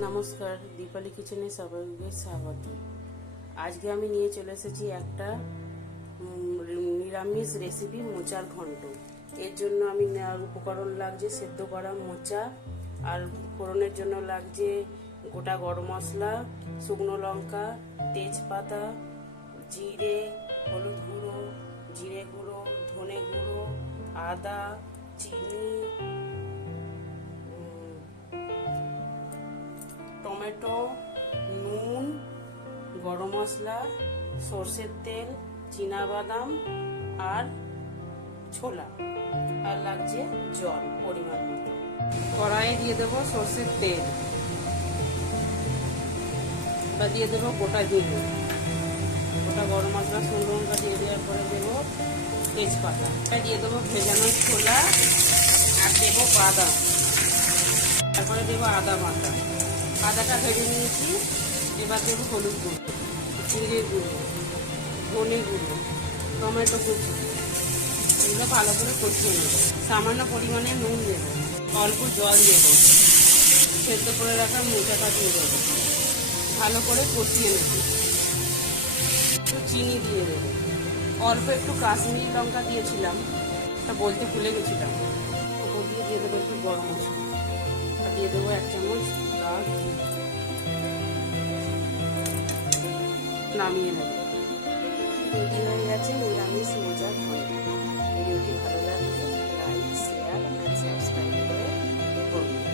নমস্কার, দীপালি কিচেনে সবাইকে স্বাগত। আজকে আমি নিয়ে চলে এসেছি একটা নিরামিষ রেসিপি, মোচার ঘন্ট। এর জন্য আমি উপকরণ লাগছে সেদ্ধ করা মোচা, আর ফোড়নের জন্য লাগছে গোটা গরম মশলা, শুকনো লঙ্কা, তেজপাতা, জিরে, হলুদ গুঁড়ো, জিরে গুঁড়ো, ধনে গুঁড়ো, আদা, চিনি, টমেটো, নুন, গরম মশলা, সর্ষের তেল, চীনাবাদাম আর ছোলা, আর লাগছে জল পরিমাণ মতো। কড়াইয়ে দিয়ে দেবো সর্ষের তেল, বা দিয়ে দেবো গোটা জিরে, গোটা গরম মশলা, শুকনো লঙ্কা দিয়ে দেওয়ার পরে দেবো তেজপাতা, দিয়ে দেবো ভেজানো ছোলা, আর দেবো বাদাম, তারপরে দেবো আদা বাটা। আদাটা ভেজে নিয়েছি। এবার দেবো হলুদ গুঁড়ো, জিরে গুঁড়ো, ধনে গুঁড়ো, টমেটো কুচি, এগুলো ভালো করে কষিয়ে নেব। সামান্য পরিমাণে নুন দেবো, অল্প জল দেবো, সেদ্ধ করে রাখা মোচাটা দিয়ে দেবো, ভালো করে কষিয়ে নেব। একটু চিনি দিয়ে দেবো, অল্প একটু কাশ্মীরি লঙ্কা দিয়েছিলাম, তা বলতে ভুলে গেছিলাম। ওপর দিয়ে দেবো একটু গরম মশলা, দিয়ে দেবো 1 চামচ গাঢ় ঘি। নামিয়ে নেব। তৈরি হয়ে গেছে নিরামিষ মোচার ঘন্ট। ভিডিওটি ভালো লাগলে লাইক, শেয়ার, সাবস্ক্রাইব করে করুন।